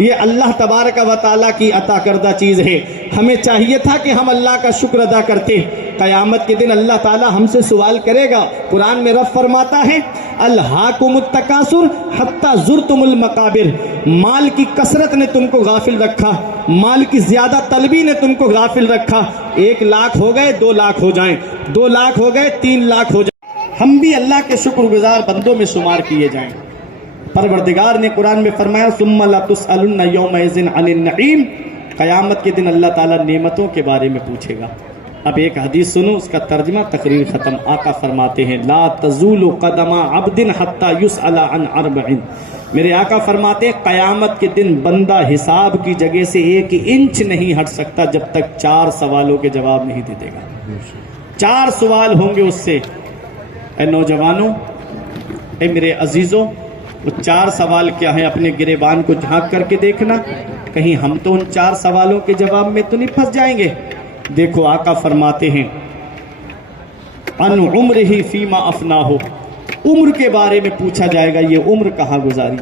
یہ اللہ تبارک و تعالیٰ کی عطا کردہ چیز ہے. ہمیں چاہیے تھا کہ ہم اللہ کا شکر ادا کرتے. قیامت کے دن اللہ تعالیٰ ہم سے سوال کرے گا. قرآن میں رب فرماتا ہے الہاکم التکاثر حتی زرتم المقابر. مال کی کثرت نے تم کو غافل رکھا, مال کی زیادہ طلبی نے تم کو غافل رکھا. 1 لاکھ ہو گئے 2 لاکھ ہو جائیں, 2 لاکھ ہو گئے 3 لاکھ ہو جائیں, ہم بھی اللہ کے شکر گزار بندوں میں شمار کیے جائیں. پروردگار نے قرآن میں فرمایا ثم لتسألن یومئذ عن النعیم. قیامت کے دن اللہ تعالیٰ نعمتوں کے بارے میں پوچھے گا. اب ایک حدیث سنو, اس کا ترجمہ, تقریر ختم. آقا فرماتے ہیں لا تزول قدم عبد حتی یسأل عن 4. میرے آقا فرماتے ہیں قیامت کے دن بندہ حساب کی جگہ سے 1 انچ نہیں ہٹ سکتا جب تک 4 سوالوں کے جواب نہیں دے دے گا. 4 سوال ہوں گے اس سے. اے نوجوانوں, اے میرے عزیزوں, وہ 4 سوال کیا ہیں؟ اپنے گریبان کو جھانک کر کے دیکھنا, کہیں ہم تو ان 4 سوالوں کے جواب میں تو نہیں پھنس جائیں گے. دیکھو آقا فرماتے ہیں ان عمرہ فیما افناہ. عمر کے بارے میں پوچھا جائے گا یہ عمر کہاں گزاری.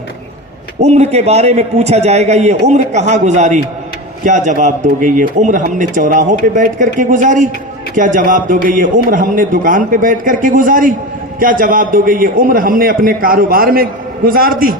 عمر کے بارے میں پوچھا جائے گا یہ عمر کہاں گزاری. کیا جواب دو گے؟ یہ عمر ہم نے چوراہوں پہ بیٹھ کر کے گزاری. کیا جواب دو گے؟ یہ عمر ہم نے دکان پہ بیٹھ کر کے گزاری. کیا جواب دو گے؟ یہ عمر ہم نے اپنے کاروبار میں گزار دی.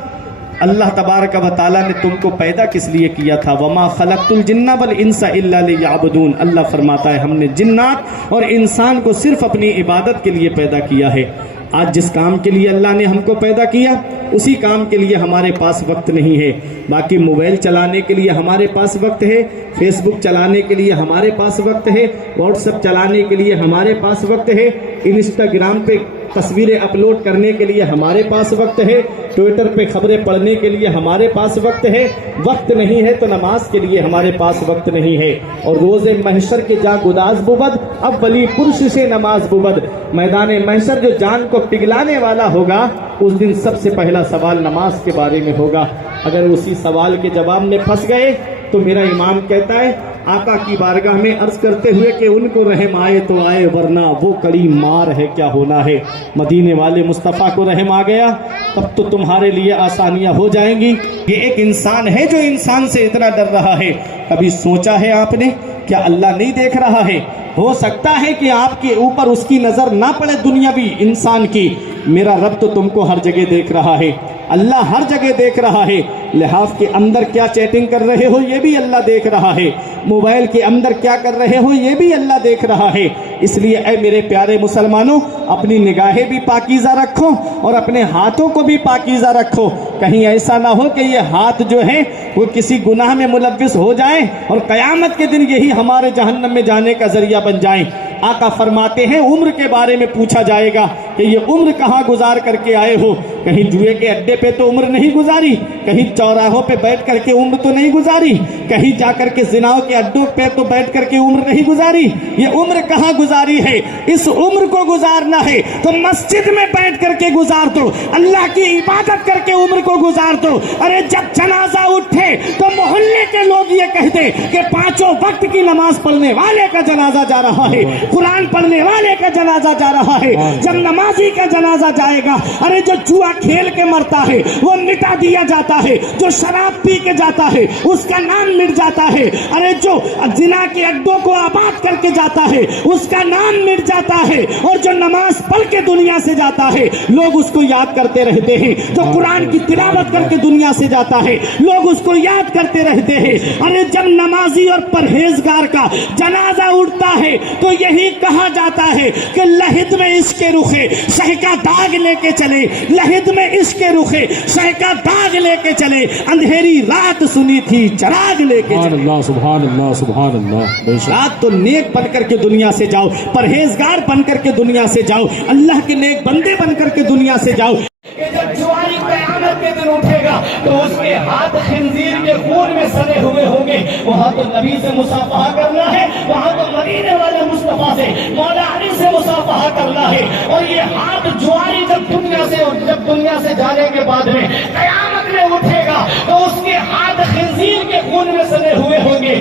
اللہ تبارک و تعالیٰ نے تم کو پیدا کس لیے کیا تھا؟ وما خلقت الجن والانس الا لیعبدون. اللہ فرماتا ہے ہم نے جنات اور انسان کو صرف اپنی عبادت کے لیے پیدا کیا ہے. آج جس کام کے لیے اللہ نے ہم کو پیدا کیا اسی کام کے لیے ہمارے پاس وقت نہیں ہے. باقی موبائل چلانے کے لیے ہمارے پاس وقت ہے, فیس بک چلانے کے لیے ہمارے پاس وقت ہے, واٹس ایپ چلانے کے لیے ہمارے پاس وقت ہے, انسٹاگرام پہ تصویریں اپلوڈ کرنے کے لیے ہمارے پاس وقت ہے, ٹویٹر پہ خبریں پڑھنے کے لیے ہمارے پاس وقت ہے. وقت نہیں ہے تو نماز کے لیے ہمارے پاس وقت نہیں ہے. اور روز محشر کے جا گداز بود اولی پرش سے نماز بود. میدان محشر جو جان کو پگلانے والا ہوگا اس دن سب سے پہلا سوال نماز کے بارے میں ہوگا. اگر اسی سوال کے جواب میں پھنس گئے تو میرا امام کہتا ہے آقا کی بارگاہ میں عرض کرتے ہوئے کہ ان کو رحم آئے تو آئے ورنہ وہ کڑی مار ہے کیا ہونا ہے. مدینے والے مصطفیٰ کو رحم آ گیا تب تو تمہارے لیے آسانیاں ہو جائیں گی. یہ ایک انسان ہے جو انسان سے اتنا ڈر رہا ہے. کبھی سوچا ہے آپ نے کیا اللہ نہیں دیکھ رہا ہے؟ ہو سکتا ہے کہ آپ کے اوپر اس کی نظر نہ پڑے دنیاوی انسان کی. میرا رب تو تم کو ہر جگہ دیکھ رہا ہے. اللہ ہر جگہ دیکھ رہا ہے. لحاف کے اندر کیا چیٹنگ کر رہے ہو یہ بھی اللہ دیکھ رہا ہے. موبائل کے اندر کیا کر رہے ہو یہ بھی اللہ دیکھ رہا ہے. اس لیے اے میرے پیارے مسلمانوں اپنی نگاہیں بھی پاکیزہ رکھو اور اپنے ہاتھوں کو بھی پاکیزہ رکھو. کہیں ایسا نہ ہو کہ یہ ہاتھ جو ہیں وہ کسی گناہ میں ملوث ہو جائیں اور قیامت کے دن یہی ہمارے جہنم میں جانے کا ذریعہ بن جائیں. آقا فرماتے ہیں عمر کے بارے میں پوچھا جائے گا کہ یہ عمر کہاں گزار کر کے آئے ہو. کہیں جوئے کے اڈے پہ تو عمر نہیں گزاری, کہیں چوراہوں پہ بیٹھ کر کے عمر تو نہیں گزاری, کہیں جا کر کے زناؤں کے اڈوں پہ تو بیٹھ کر کے عمر نہیں گزاری. یہ عمر کہاں گزاری ہے؟ اس عمر کو گزارنا ہے تو مسجد میں بیٹھ کر کے گزار دو, اللہ کی عبادت کر کے عمر کو گزار دو. ارے جب جنازہ اٹھے تو محلے کے لوگ یہ کہتے کہ 5 وقت کی نماز پڑھنے والے کا جنازہ جا رہا ہے, قرآن پڑھنے والے کا جنازہ جا رہا ہے. جب نمازی کا جنازہ جائے گا ارے جو جوا کھیل کے مرتا ہے وہ مٹا دیا جاتا ہے, جو شراب پی کے جاتا ہے اس کا نام مٹ جاتا ہے, ارے جو زنا کے اڈوں کو آباد کر کے جاتا ہے اس کا نام مٹ جاتا ہے, اور جو نماز پڑھ کے دنیا سے جاتا ہے لوگ اس کو یاد کرتے رہتے ہیں, جو قرآن کی تلاوت کر کے دنیا سے جاتا ہے لوگ اس کو یاد کرتے رہتے ہیں. ارے جب نمازی اور پرہیزگار کا جنازہ اٹھتا ہے تو یہی کہا جاتا ہے کہ لحد میں اس کے رخے شہ کا داغ لے کے چلے, لحد میں اس کے رخے شہ کا داغ لے کے چلے, اندھیری رات سنی تھی چراغ لے کے چلے. سبحان اللہ سبحان اللہ. رات تو نیک بن کر کے دنیا سے جاؤ, پرہیزگار بن کر کے دنیا سے جاؤ, اللہ کے نیک بندے بن کر کے دنیا سے جاؤ. کہ جب جواری قیامت کے دن اٹھے گا تو اس کے ہاتھ خنزیر کے خون میں سنے ہوئے ہوں گے. وہاں تو نبی سے مصافحہ کرنا ہے, وہاں تو مدینے والے مصطفیٰ سے مولا علی سے مصافحہ کرنا ہے. اور یہ ہاتھ جواری جب دنیا سے جانے کے بعد میں قیامت میں اٹھے گا تو اس کے ہاتھ خنزیر کے خون میں سنے ہوئے ہوں گے.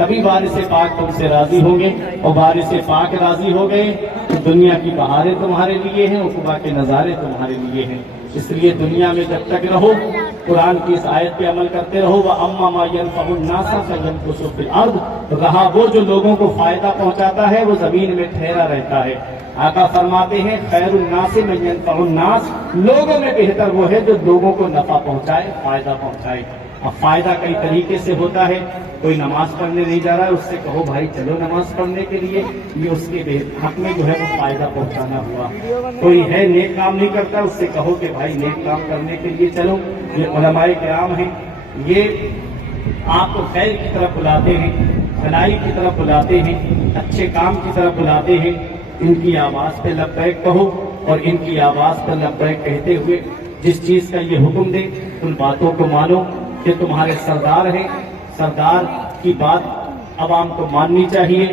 تبھی وارث پاک تم سے راضی ہوں گے، اور وارث پاک راضی ہو گئے تو دنیا کی بہاریں تمہارے لیے ہیں، عقبیٰ کے نظارے تمہارے لیے ہیں۔ اس لیے دنیا میں جب تک رہو قرآن کی اس آیت پہ عمل کرتے رہو، وَأَمَّا مَا يَنفَعُ النَّاسَ فَيَمْكُثُ فِي الْأَرْضِ، رہا وہ جو لوگوں کو فائدہ پہنچاتا ہے وہ زمین میں ٹھہرا رہتا ہے۔ آقا فرماتے ہیں خیر الناس من ينفع الناس، لوگوں میں بہتر وہ ہے جو لوگوں کو نفع پہنچائے، فائدہ پہنچائے۔ اب فائدہ کئی طریقے سے ہوتا ہے، کوئی نماز پڑھنے نہیں جا رہا ہے، اس سے کہو بھائی چلو نماز پڑھنے کے لیے، یہ اس کے حق میں جو ہے وہ فائدہ پہنچانا ہوا۔ کوئی ہے نیک کام نہیں کرتا، اس سے کہو کہ بھائی نیک کام کرنے کے لیے چلو۔ یہ علماء کرام ہیں، یہ آپ کو خیر کی طرف بلاتے ہیں، بھلائی کی طرف بلاتے ہیں، اچھے کام کی طرف بلاتے ہیں۔ ان کی آواز پہ لبیک کہو، اور ان کی آواز پر لبیک کہتے ہوئے جس چیز کا یہ حکم دے ان باتوں کو مانو کہ تمہارے سردار ہیں، سردار کی بات عوام کو ماننی چاہیے۔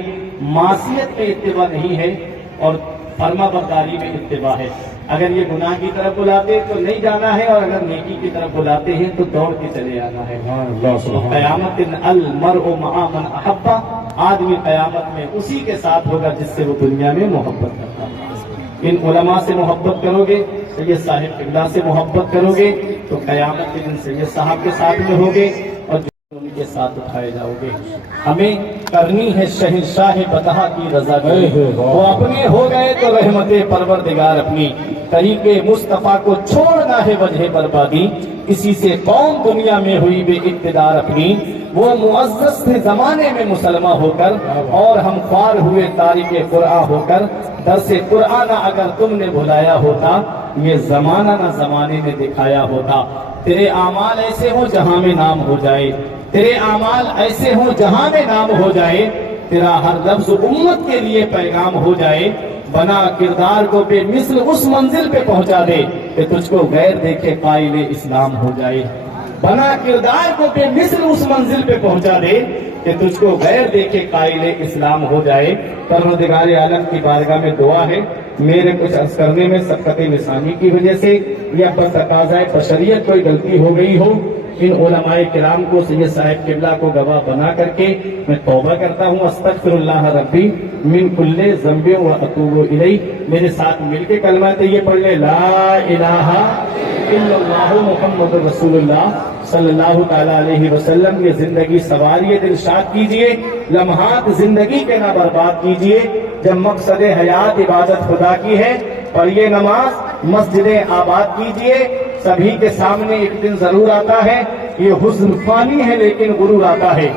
معصیت میں اتباع نہیں ہے اور فرما برداری میں اتباع ہے۔ اگر یہ گناہ کی طرف بلاتے تو نہیں جانا ہے، اور اگر نیکی کی طرف بلاتے ہیں تو دوڑ کے چلے آنا ہے۔ قیامت المرء مع من احب، آدمی قیامت میں اسی کے ساتھ ہوگا جس سے وہ دنیا میں محبت کرتا ہے۔ ان علماء سے محبت کرو گے، سید صاحب قبلہ سے محبت کرو گے تو قیامت کے دن سید صاحب کے ساتھ میں ہوگے، اور جو ان کے ساتھ اٹھائے جاؤ گے۔ ہمیں کرنی ہے شہنشاہ بطحا کی رضا کی، وہ اپنے ہو گئے تو رحمت پروردگار اپنی، طریق مصطفیٰ کو چھوڑنا ہے وجہ بربادی، اسی سے قوم دنیا میں ہوئی بے اقتدار اپنی، وہ معزز تھے زمانے میں مسلمہ ہو کر، اور ہم خوار ہوئے تارک قرآن ہو کر، درس قرآن اگر تم نے بھلایا ہوتا، یہ زمانہ نہ زمانے نے دکھایا ہوتا۔ تیرے اعمال ایسے ہوں جہاں میں نام ہو جائے، تیرے اعمال ایسے ہوں جہاں میں نام ہو جائے، تیرا ہر لفظ امت کے لیے پیغام ہو جائے، بنا کردار کو بے مثل اس منزل پہ پہنچا دے کہ تجھ کو غیر دیکھے قائل اسلام ہو جائے۔ بنا کردار کو بے مثل اس منزل پہ پہنچا دے کہ تجھ کو غیر دیکھے قائل اسلام ہو جائے۔ پروردگار عالم کی بارگاہ میں دعا ہے، میرے کچھ عرض کرنے میں سبقت لسانی کی وجہ سے یا بتقاضۂ بشریت کوئی غلطی ہو گئی ہو، ان علماء کرام کو سید صاحب قبلہ کو گواہ بنا کر کے میں توبہ کرتا ہوں۔ استغفر اللہ ربی من کل ذنب و اتوب الیہ۔ میرے ساتھ مل کے کلمہ طیب پڑھ لیں، لا الہ الا اللہ محمد رسول اللہ صلی اللہ تعالیٰ علیہ وسلم۔ یہ زندگی سواریے دل شاد کیجئے، لمحات زندگی کے نہ برباد کیجئے۔ جب مقصد حیات عبادت خدا کی ہے، پڑھیے نماز، مسجدیں آباد کیجئے۔ سبھی کے سامنے ایک دن ضرور آتا ہے، یہ حسن فانی ہے لیکن غرور آتا ہے۔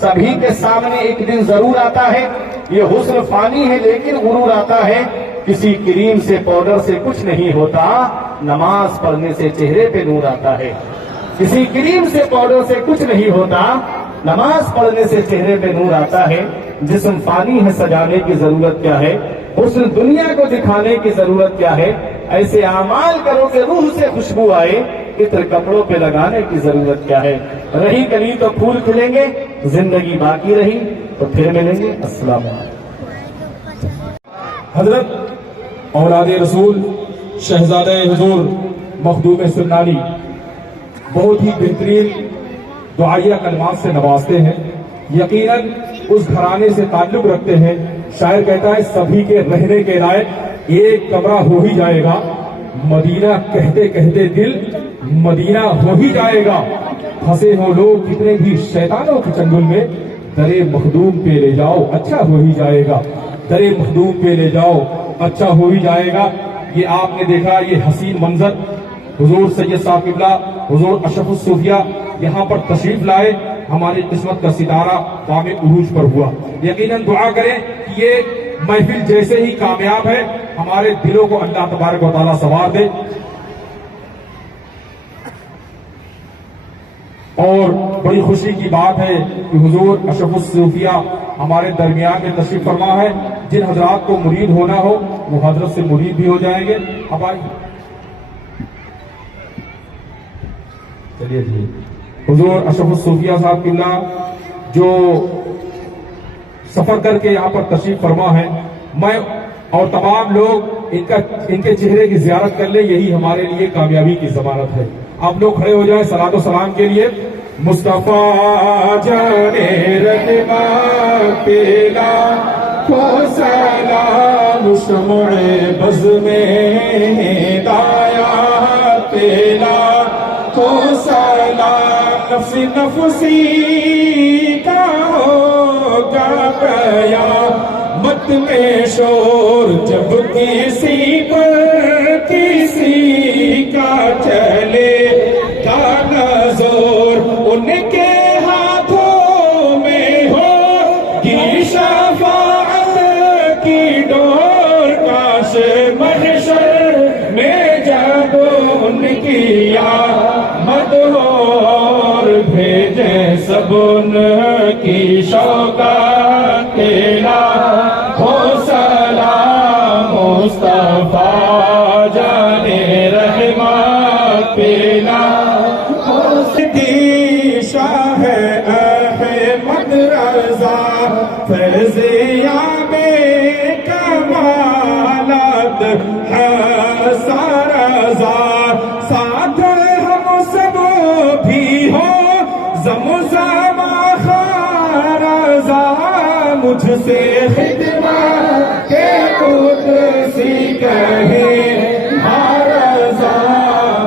سبھی کے سامنے ایک دن ضرور آتا ہے، یہ حسن فانی ہے لیکن غرور آتا ہے۔ کسی کریم سے پاؤڈر سے کچھ نہیں ہوتا، نماز پڑھنے سے چہرے پہ نور آتا ہے۔ کسی کریم سے پاؤڈر سے کچھ نہیں ہوتا، نماز پڑھنے سے چہرے پہ نور آتا ہے۔ جسم فانی ہے، سجانے کی ضرورت کیا ہے، حسن دنیا کو دکھانے کی ضرورت کیا ہے۔ ایسے اعمال کرو کہ روح سے خوشبو آئے، عطر کپڑوں پہ لگانے کی ضرورت کیا ہے۔ رہی کلی تو پھول کھلیں گے، زندگی باقی رہی تو پھر ملیں گے۔ السلام علیکم۔ حضرت اولاد رسول شہزادہ حضور مخدوم سنانی بہت ہی بہترین دعائیہ کلمات سے نوازتے ہیں، یقیناً اس گھرانے سے تعلق رکھتے ہیں۔ شاعر کہتا ہے سبھی کے رہنے کے لائق ایک کمرہ ہو ہی جائے گا، مدینہ کہتے کہتے دل مدینہ ہو ہی جائے گا۔ پھنسے ہو لوگ کتنے بھی شیطانوں کے چنگل میں، درے مخدوم پہ لے جاؤ اچھا ہو ہی جائے گا، درے مخدوم پہ لے جاؤ اچھا ہو ہی جائے گا۔ یہ آپ نے دیکھا یہ حسین منظر، حضور سید صاحب قبلہ حضور اشرف الصوفیہ یہاں پر تشریف لائے، ہماری قسمت کا ستارہ بام عروج پر ہوا۔ یقیناً دعا کریں کہ یہ محفل جیسے ہی کامیاب ہے، ہمارے دلوں کو اللہ تبارک و تعالیٰ سوار دے۔ اور بڑی خوشی کی بات ہے کہ حضور اشرف الصوفیہ ہمارے درمیان میں تشریف فرما ہے۔ جن حضرات کو مرید ہونا ہو وہ حضرت سے مرید بھی ہو جائیں گے۔ اب آئیے چلیے جی، حضور اشرف الصوفیہ صاحب قبلہ جو سفر کر کے یہاں پر تشریف فرما ہے، میں اور تمام لوگ ان کے چہرے کی زیارت کر لیں، یہی ہمارے لیے کامیابی کی ضمانت ہے۔ آپ لوگ کھڑے ہو جائیں صلاۃ و سلام کے لیے۔ مصطفیٰ جانے رہنا پیلا کو سلام شمع بز میں ہدایات پیلا کو سلام نفسی نفسی کا ہوگا قیامت میں شور جب کسی پر کسی کا چلے کا نظر ان کے ہاتھوں میں ہوگی شفاعت کی ڈور کاش محشر میں جب ان کی آمد ہو اور بھیجیں سب ان کی شوقات پیلا ہو سلام مصطفیٰ جانے رحمت پیلا شاہ احمد رضا فیضیاب کمالات حسن رضا ساتھ ہم سب بھی ہو زمزم رضا مجھ سے خدمت کے قدسی کہیں رضا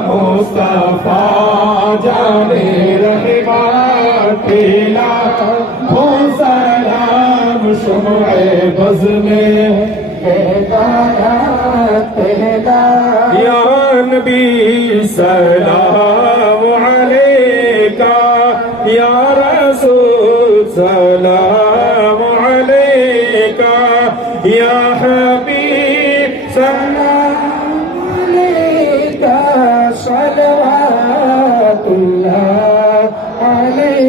مصطفیٰ جانے رحمت پیلا ہو سلام شمع بز میں ہدایت پیلا یا نبی سلام علیکہ یا رسول سلام علیکہ یا حبیب سلام علیکہ صلوات اللہ علیکہ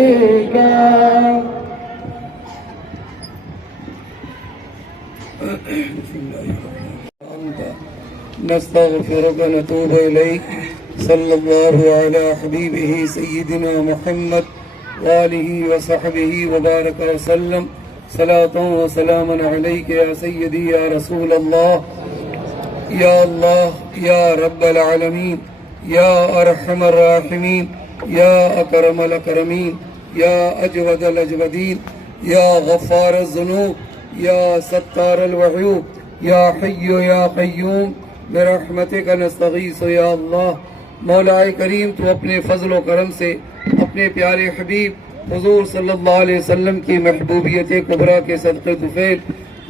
نستغفرك ونتوب إليك صلى الله على حبيبه سيدنا محمد وآله وصحبه وبارك وسلم صلاة وسلاما عليك يا سيدي يا رسول الله يا رب العالمين يا أرحم الراحمين يا أكرم الأكرمين يا أجود الأجودين يا غفار الذنوب يا ستار العيوب يا حي يا قيوم برحمتک نستغیث یا اللہ مولا کریم تو اپنے فضل و کرم سے اپنے پیارے حبیب حضور صلی اللہ علیہ وسلم کی محبوبیت کبریٰ کے صدقے طفیل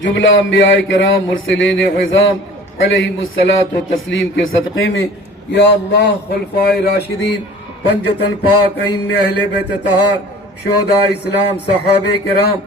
جملہ انبیاء کرام مرسلین عظام علیہم الصلاۃ والتسلیم کے صدقے میں یا اللہ خلفائے راشدین پنجتن پاک ائمہ اہل بیت طہار شہداء اسلام صحابہ کرام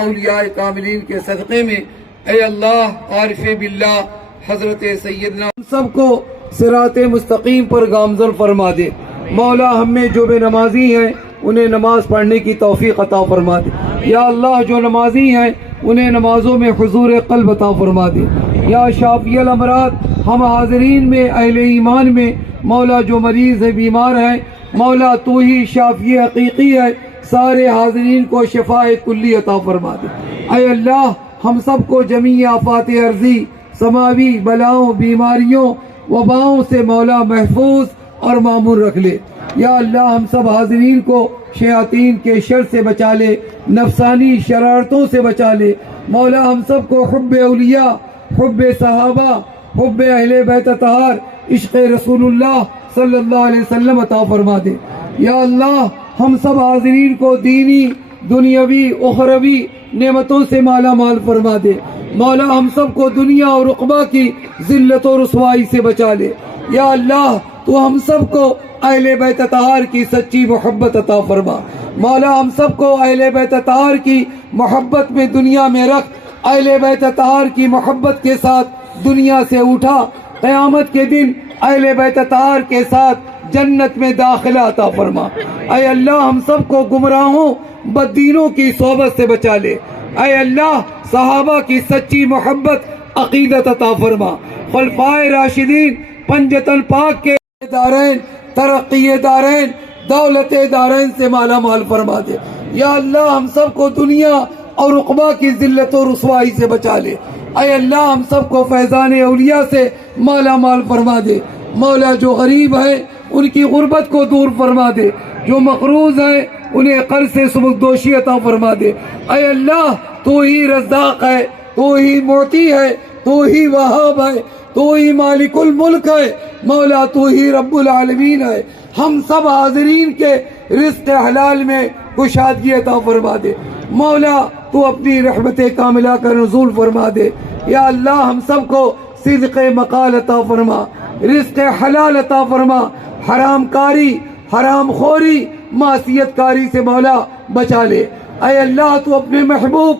اولیاء کاملین کے صدقے میں اے اللہ عارف باللہ حضرت سیدنا سب کو صراط مستقیم پر گامزن فرما دے مولا ہم میں جو بے نمازی ہیں انہیں نماز پڑھنے کی توفیق عطا فرما دے یا اللہ جو نمازی ہیں انہیں نمازوں میں حضور قلب عطا فرما دے یا شافی الامراض ہم حاضرین میں اہل ایمان میں مولا جو مریض ہے بیمار ہیں مولا تو ہی شافی حقیقی ہے سارے حاضرین کو شفاء کلی عطا فرما دے اے اللہ ہم سب کو جمیع آفات عرضی سماوی بلاؤں بیماریوں وباؤں سے مولا محفوظ اور معمور رکھ لے یا اللہ ہم سب حاضرین کو شیاطین کے شر سے بچا لے نفسانی شرارتوں سے بچا لے مولا ہم سب کو حب اولیاء حب صحابہ حب اہل بیت طہار عشق رسول اللہ صلی اللہ علیہ وسلم عطا فرما دے یا اللہ ہم سب حاضرین کو دینی دنیاوی اخروی نعمتوں سے مالا مال فرما دے مولا ہم سب کو دنیا اور عقبہ کی ذلت و رسوائی سے بچا لے یا اللہ تو ہم سب کو اہل بیت طہار کی سچی محبت عطا فرما مولا ہم سب کو اہل بیت طہار کی محبت میں دنیا میں رکھ اہل بیت طہار کی محبت کے ساتھ دنیا سے اٹھا قیامت کے دن اہل بیت طہار کے ساتھ جنت میں داخلہ عطا فرما اے اللہ ہم سب کو گمراہوں بددینوں کی صحبت سے بچا لے اے اللہ صحابہ کی سچی محبت عقیدت عطا فرما خلفائے راشدین پنجتن پاک کے دارین ترقی دارین دولت دارین سے مالا مال فرما دے یا اللہ ہم سب کو دنیا اور عقبہ کی ذلت و رسوائی سے بچا لے اے اللہ ہم سب کو فیضان اولیاء سے مالا مال فرما دے مولا جو غریب ہیں ان کی غربت کو دور فرما دے جو مقروض ہیں انہیں قرض سے سبکدوشی عطا فرما دے۔ اے اللہ تو ہی رزاق ہے، تو ہی معطی ہے، تو ہی وہاب ہے، تو ہی مالک الملک ہے، مولا تو ہی رب العالمین ہے۔ ہم سب حاضرین کے رزق حلال میں کشادگی عطا فرما دے۔ مولا تو اپنی رحمت کاملہ کا نزول فرما دے۔ یا اللہ ہم سب کو صدق مقال عطا فرما، رزق حلال عطا فرما، حرام کاری، حرام خوری، معصیت کاری سے مولا بچا لے۔ اے اللہ تو اپنے محبوب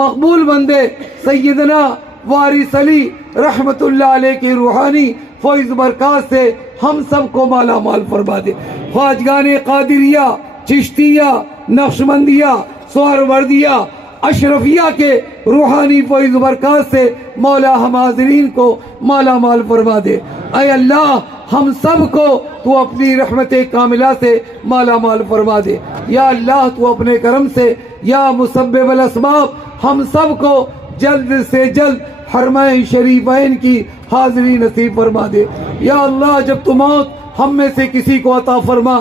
مقبول بندے سیدنا وارث علی رحمت اللہ علیہ کی روحانی فیض برکات سے ہم سب کو مالا مال فرما دے۔ خواجگان قادریہ، چشتیہ، نقشبندیہ، سہروردیہ، اشرفیہ کے روحانی فیض برکات سے مولا ہم حاضرین کو مالا مال فرما دے۔ اے اللہ ہم سب کو تو اپنی رحمت کاملہ سے مالا مال فرما دے۔ یا اللہ تو اپنے کرم سے یا مسبب الاسباب ہم سب کو جلد سے جلد حرمین شریفین کی حاضری نصیب فرما دے۔ یا اللہ جب تو موت ہم میں سے کسی کو عطا فرما،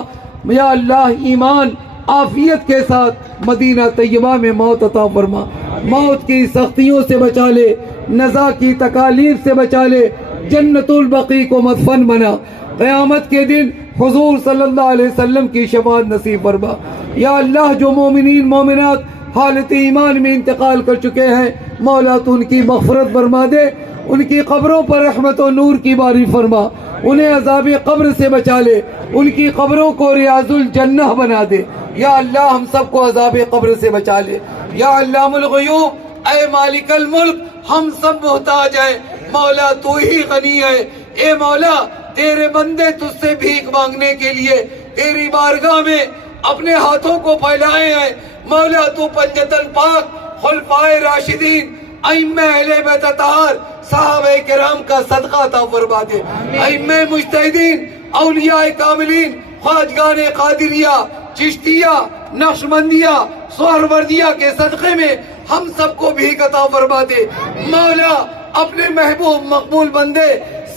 یا اللہ ایمان عافیت کے ساتھ مدینہ طیبہ میں موت عطا فرما، موت کی سختیوں سے بچا لے، نزا کی تکالیف سے بچا لے، جنت البقیع کو مدفن بنا، قیامت کے دن حضور صلی اللہ علیہ وسلم کی شفاعت نصیب فرما۔ یا اللہ جو مومنین مومنات حالت ایمان میں انتقال کر چکے ہیں مولا تو ان کی مغفرت فرما دے، ان کی قبروں پر رحمت و نور کی باری فرما، انہیں عذاب قبر سے بچا لے، ان کی قبروں کو ریاض الجنہ بنا دے۔ یا اللہ ہم سب کو عذاب قبر سے بچا لے۔ یا علام الغیوب اے مالک الملک ہم سب محتاج ہیں، مولا تو ہی غنی ہے۔ اے مولا تیرے بندے تجھ سے بھیک مانگنے کے لیے تیری بارگاہ میں اپنے ہاتھوں کو پھیلائے ہیں، مولا تو پنجت الپاک، خلفائے راشدین، ائمہ اہل بیت اطہار، صحابہ کرام کا صدقہ عطا فرما دے۔ ائمہ مجتہدین، اولیاء کاملین، خواجگان قادریہ، چشتیہ، نقشبندیہ، سہروردیہ کے صدقے میں ہم سب کو بھیک عطا فرما دے۔ مولا اپنے محبوب مقبول بندے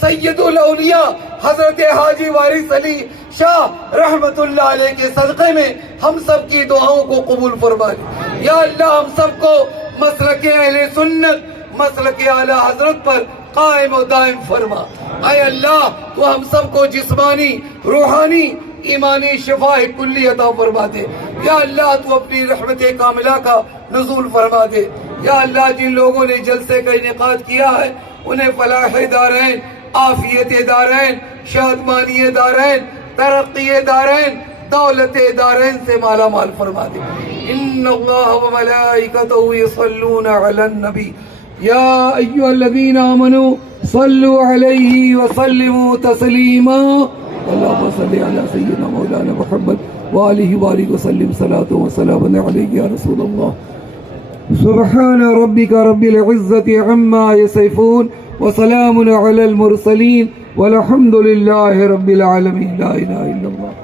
سید الاولیاء حضرت حاجی وارث علی شاہ رحمت اللہ علیہ کے صدقے میں ہم سب کی دعاؤں کو قبول فرما دے۔ یا اللہ ہم سب کو مسلک اہل سنت، مسلک اعلی حضرت پر قائم و دائم فرما۔ اے اللہ تو ہم سب کو جسمانی، روحانی، ایمانی شفاء کلی عطا فرما دے۔ یا اللہ تو اپنی رحمت کاملہ کا نزول فرما دے۔ یا اللہ جن لوگوں نے جلسے کا انعقاد کیا ہے انہیں فلاح دارین، عافیت دارین، شادمانی دارین، ترقی دارین، دولت دارین سے مالا مال فرما دے۔ ان اللہ و ملائکتہ یصلون علی النبی یا ایھا الذین آمنوا صلوا علیہ وسلموا تسلیما۔ اللہم صلی علی سیدنا مولانا محمد وآلہ وآلہ وسلم صلاۃ و سلام علیہ یا رسول اللہ۔ سبحان ربک رب العزۃ عما یصفون وسلام علی المرسلین والحمد للہ رب العالمین۔ لا الہ الا اللہ۔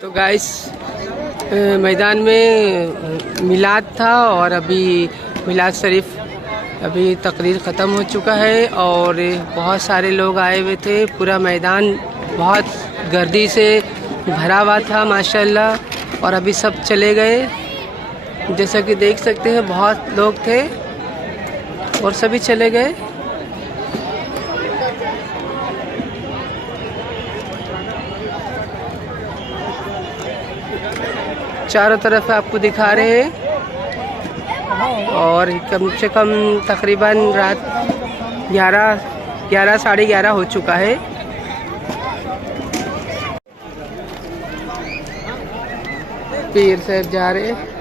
تو گائس میدان میں میلاد تھا اور ابھی میلاد شریف ابھی تقریر ختم ہو چکا ہے اور بہت سارے لوگ آئے ہوئے تھے، پورا میدان بہت گردی سے بھرا ہوا تھا ماشاءاللہ، اور ابھی سب چلے گئے جیسا کہ دیکھ سکتے ہیں بہت لوگ تھے اور سبھی چلے گئے. چاروں طرف آپ کو دکھا رہے ہیں اور کم سے کم تقریباً رات 11 ساڑھے 11 ہو چکا ہے. پیر صاحب جا رہے ہیں.